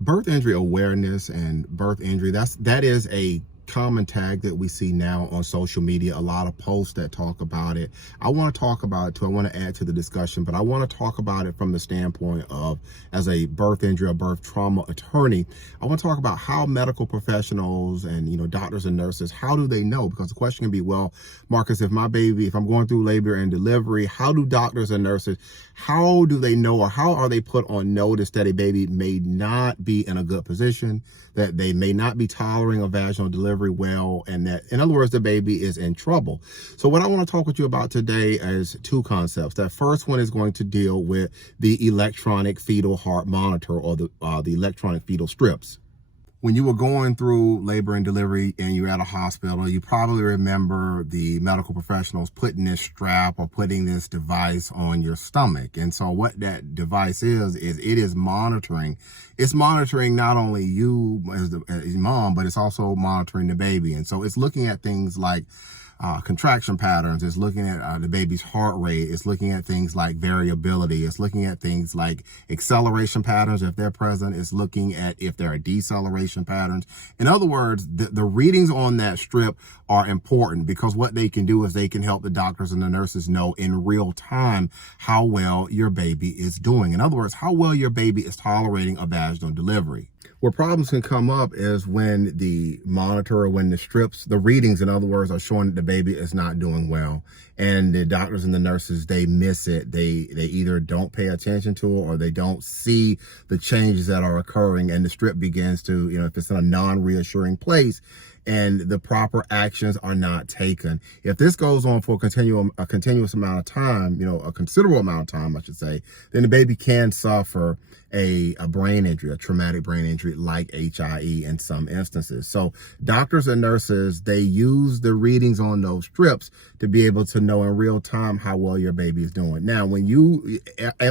Birth injury awareness and birth injury, that is a common tag that we see now on social media. A lot of posts that talk about it. I want to talk about it too. I want to add to the discussion, but I want to talk about it from the standpoint of, as a birth injury or birth trauma attorney, I want to talk about how medical professionals and, doctors and nurses, how do they know? Because the question can be, well, Marcus, if I'm going through labor and delivery, how do doctors and nurses, how do they know, or how are they put on notice that a baby may not be in a good position, that they may not be tolerating a vaginal delivery well, and that, in other words, the baby is in trouble? So what I want to talk with you about today is two concepts. That first one is going to deal with the electronic fetal heart monitor, or the electronic fetal strips. When you were going through labor and delivery and you're at a hospital, you probably remember the medical professionals putting this strap or putting this device on your stomach. And so what that device is it is monitoring. It's monitoring not only you as mom, but it's also monitoring the baby. And so it's looking at things like contraction patterns. It's looking at the baby's heart rate. It's looking at things like variability. It's looking at things like acceleration patterns, if they're present. It's looking at if there are deceleration patterns. In other words, the readings on that strip are important, because what they can do is they can help the doctors and the nurses know in real time how well your baby is doing. In other words, how well your baby is tolerating a vaginal delivery. Where problems can come up is when the monitor, or when the strips, the readings, in other words, are showing that the baby is not doing well, and the doctors and the nurses, they miss it. They either don't pay attention to it, or they don't see the changes that are occurring, and the strip begins to, if it's in a non-reassuring place, and the proper actions are not taken. If this goes on for a continuous amount of time, a considerable amount of time, I should say, then the baby can suffer a brain injury, a traumatic brain injury like HIE in some instances. So doctors and nurses, they use the readings on those strips to be able to know in real time how well your baby is doing. Now, when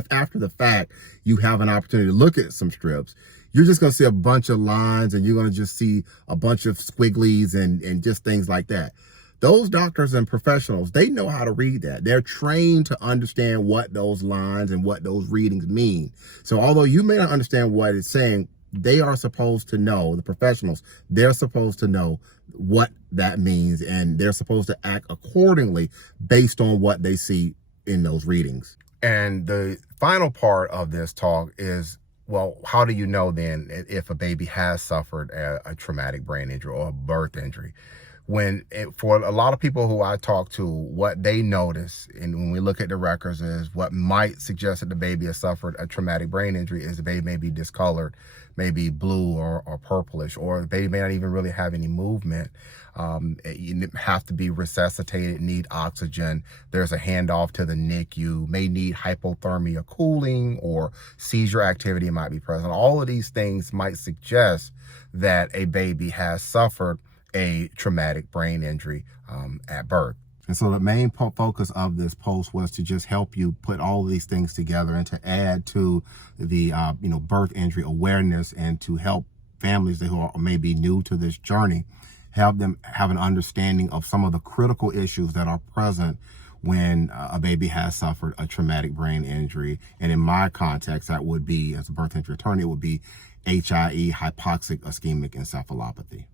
after the fact, you have an opportunity to look at some strips, you're just going to see a bunch of lines, and you're going to just see a bunch of squigglies and just things like that. Those doctors and professionals, they know how to read that. They're trained to understand what those lines and what those readings mean. So although you may not understand what it's saying, they are supposed to know, the professionals, they're supposed to know what that means, and they're supposed to act accordingly based on what they see in those readings. And the final part of this talk is, well, how do you know then if a baby has suffered a traumatic brain injury or a birth injury? For a lot of people who I talk to, what they notice, and when we look at the records, is what might suggest that the baby has suffered a traumatic brain injury is the baby may be discolored, maybe blue or purplish, or the baby may not even really have any movement. You have to be resuscitated, need oxygen. There's a handoff to the NICU, may need hypothermia cooling, or seizure activity might be present. All of these things might suggest that a baby has suffered a traumatic brain injury at birth. And so the main focus of this post was to just help you put all of these things together, and to add to the birth injury awareness, and to help families who are maybe new to this journey, have them have an understanding of some of the critical issues that are present when a baby has suffered a traumatic brain injury. And in my context, that would be, as a birth injury attorney, it would be HIE, hypoxic ischemic encephalopathy.